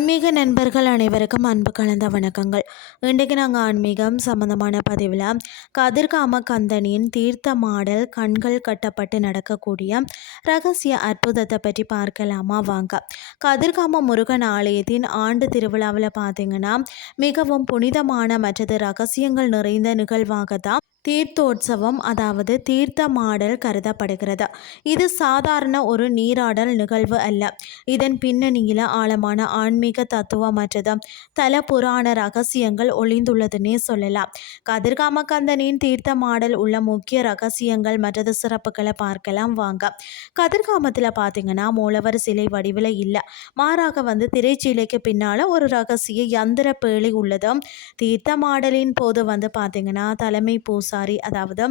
ஆன்மீக நண்பர்கள் அனைவருக்கும் அன்பு கலந்த வணக்கங்கள். இன்றைக்கு நாங்கள் ஆன்மீகம் சம்பந்தமான பதிவில் கதிர்காம கந்தனின் தீர்த்தமாடல் கண்கள் கட்டப்பட்டு நடக்கக்கூடிய ரகசிய அற்புதத்தை பற்றி பார்க்கலாமா வாங்க. கதிர்காம முருகன் ஆலயத்தின் ஆண்டு திருவிழாவில் பார்த்தீங்கன்னா மிகவும் புனிதமான மற்றது ரகசியங்கள் நிறைந்த நிகழ்வாக தான் தீர்த்தோற்சவம் அதாவது தீர்த்தமாடல் கருதப்படுகிறது. இது சாதாரண ஒரு நீராடல் நிகழ்வு அல்ல. இதன் பின்னணியில் ஆழமான ஆன்மீக தத்துவம் மற்றது தல புராண ரகசியங்கள் ஒளிந்துள்ளதுன்னே சொல்லலாம். கதிர்காம கந்தனின் தீர்த்தமாடல் உள்ள முக்கிய ரகசியங்கள் மற்றது சிறப்புகளை பார்க்கலாம் வாங்க. கதிர்காமத்தில் பார்த்தீங்கன்னா மூலவர் சிலை வடிவில் இல்லை, மாறாக திரைச்சீலைக்கு பின்னால் ஒரு ரகசிய யந்திர பேழை உள்ளது. தீர்த்தமாடலின் போது பார்த்தீங்கன்னா தலைமை பூசாரி அதாவது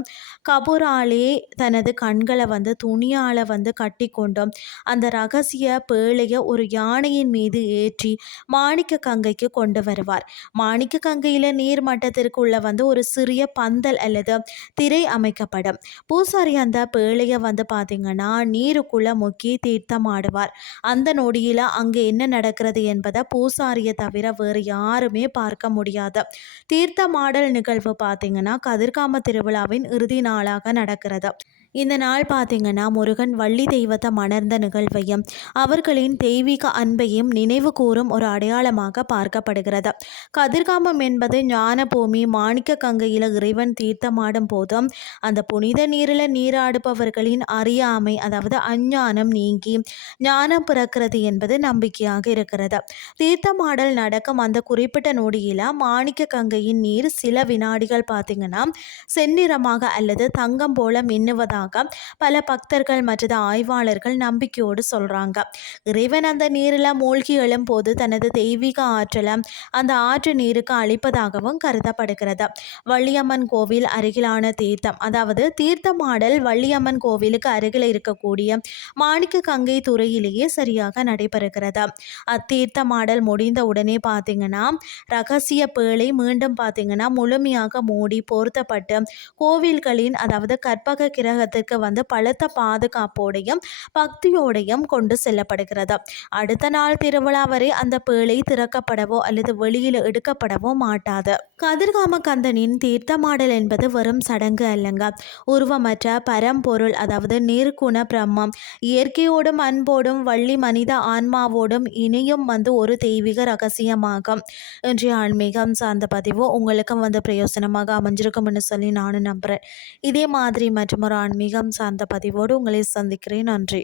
கபூராலே தனது கண்களை துணியால் கட்டி கொண்டோம் அந்த ரகசிய பேழையை ஒரு யானையின் மீது ஏற்றி மாணிக்க கங்கைக்கு கொண்டு வருவார். மாணிக்க கங்கையில் நீர் மட்டத்திற்கு உள்ள ஒரு சிறிய பந்தல் அல்லது திரை அமைக்கப்படும். பூசாரி அந்த பேழையை பார்த்தீங்கன்னா நீருக்குள்ள முக்கி தீர்த்தம் ஆடுவார். அந்த நொடியில் அங்கே என்ன நடக்கிறது என்பதை பூசாரியை தவிர வேறு யாருமே பார்க்க முடியாது. தீர்த்தமாடல் நிகழ்வு பார்த்தீங்கன்னா கதிர்காம திருவிழாவின் இறுதி நாளாக நடக்கிறது. இந்த நாள் பார்த்தீங்கன்னா முருகன் வள்ளி தெய்வத்தை மணர்ந்த நிகழ்வையும் அவர்களின் தெய்வீக அன்பையும் நினைவு கூறும் ஒரு அடையாளமாக பார்க்கப்படுகிறது. கதிர்காமம் என்பது ஞான பூமி. மாணிக்க கங்கையில் இறைவன் தீர்த்தமாடும் போதும் அந்த புனித நீரில் நீராடுபவர்களின் அறியாமை அதாவது அஞ்ஞானம் நீங்கி ஞானம் பிறக்கிறது என்பது நம்பிக்கையாக இருக்கிறது. தீர்த்தமாடல் நடக்கும் அந்த குறிப்பிட்ட நொடியில் மாணிக்க கங்கையின் நீர் சில வினாடிகள் பார்த்தீங்கன்னா செந்நிறமாக அல்லது தங்கம் போல மின்னுவதாக பல பக்தர்கள் மற்றது ஆய்வாளர்கள் நம்பிக்கையோடு சொல்றாங்க. இறைவன் அந்த நீரில் மூழ்கி எழும்போது தனது தெய்வீக ஆற்றலை அந்த ஆற்று நீருக்கு அளிப்பதாகவும் கருதப்படுகிறது. வள்ளியம்மன் கோவில் அருகிலான தீர்த்தம் அதாவது தீர்த்தமாடல் வள்ளியம்மன் கோவிலுக்கு அருகில் இருக்கக்கூடிய மாணிக்க கங்கை துறையிலேயே சரியாக நடைபெறுகிறது. அத்தீர்த்தமாடல் முடிந்த உடனே பார்த்தீங்கன்னா ரகசிய பேழை மீண்டும் பார்த்தீங்கன்னா முழுமையாக மூடி பொருத்தப்பட்டு கோவில்களின் அதாவது கற்பக கிரகத்திற்கு பலத்த பாதுகாப்போடையும் பக்தியோடையும் கொண்டு செல்லப்படுகிறது. அடுத்த நாள் திருவிழா வரை அந்த பேழை திறக்கப்படவோ அல்லது வெளியில் எடுக்கப்படவோ மாட்டாது. கதிர்காம கந்தனின் தீர்த்தமாடல் என்பது வெறும் சடங்கு அல்லங்க, உருவமற்ற பரம்பொருள் அதாவது நீர்குண பிரம்மம் இயற்கையோடும் அன்போடும் வள்ளி மனித ஆன்மாவோடும் இணையும் ஒரு தெய்வீக ரகசியமாகும். இன்றைய ஆன்மீகம் சார்ந்த பதிவு உங்களுக்கும் பிரயோசனமாக அமைஞ்சிருக்கும்னு சொல்லி நானும் நம்புகிறேன். இதே மாதிரி மற்றும் ஒரு ஆன்மீகம் சார்ந்த பதிவோடு உங்களை சந்திக்கிறேன். நன்றி.